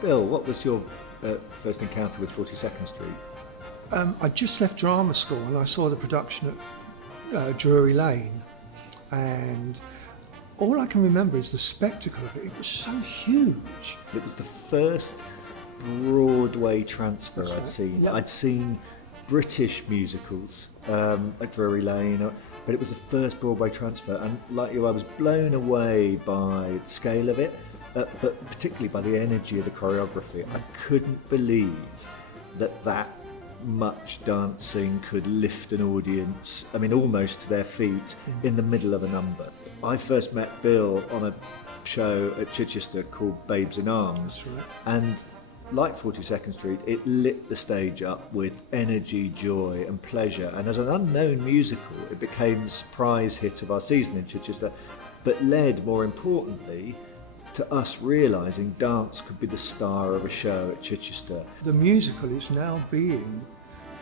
Bill, what was your first encounter with 42nd Street? I just left drama school and I saw the production at Drury Lane, and all I can remember is the spectacle of it. It was so huge. It was the first Broadway transfer I'd seen. Yep. I'd seen British musicals at Drury Lane, but it was the first Broadway transfer, and like you, I was blown away by the scale of it, but particularly by the energy of the choreography. I couldn't believe that much dancing could lift an audience, I mean almost to their feet, in the middle of a number. I first met Bill on a show at Chichester called Babes in Arms. That's right. And like 42nd Street, it lit the stage up with energy, joy and pleasure. And as an unknown musical, it became the surprise hit of our season in Chichester, but led, more importantly, to us realising dance could be the star of a show at Chichester. The musical is now being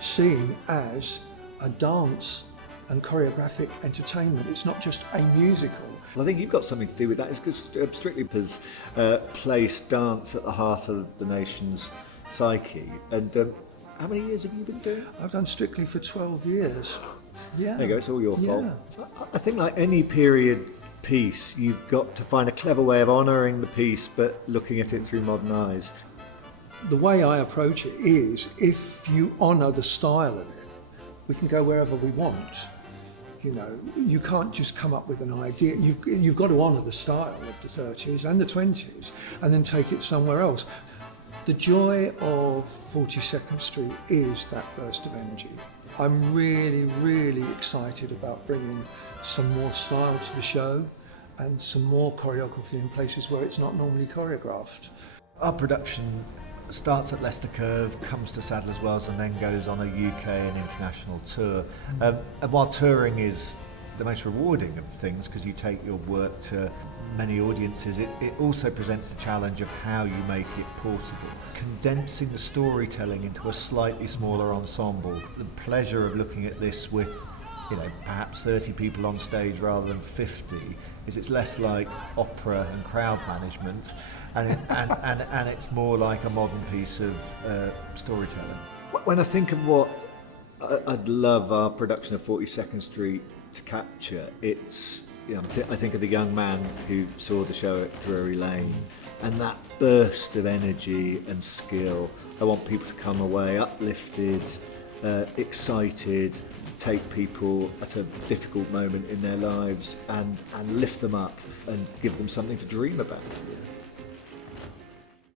seen as a dance and choreographic entertainment. It's not just a musical. Well, I think you've got something to do with that. It's because Strictly has placed dance at the heart of the nation's psyche. And how many years have you been doing? I've done Strictly for 12 years. Yeah. There you go, it's all your fault. Yeah. I think like any period piece, you've got to find a clever way of honouring the piece but looking at it through modern eyes. The way I approach it is, if you honour the style of it, we can go wherever we want. You know, you can't just come up with an idea. You've got to honour the style of the 30s and the 20s and then take it somewhere else. The joy of 42nd Street is that burst of energy. I'm really, really excited about bringing some more style to the show and some more choreography in places where it's not normally choreographed. Our production starts at Leicester Curve, comes to Sadler's Wells and then goes on a UK and international tour. And while touring is the most rewarding of things because you take your work to many audiences, it also presents the challenge of how you make it portable. Condensing the storytelling into a slightly smaller ensemble. The pleasure of looking at this with, you know, perhaps 30 people on stage rather than 50 is it's less like opera and crowd management, and it's more like a modern piece of storytelling. When I think of what I'd love our production of 42nd Street to capture, it's, you know, I think of the young man who saw the show at Drury Lane and that burst of energy and skill. I want people to come away uplifted, excited, take people at a difficult moment in their lives and lift them up and give them something to dream about. Yeah.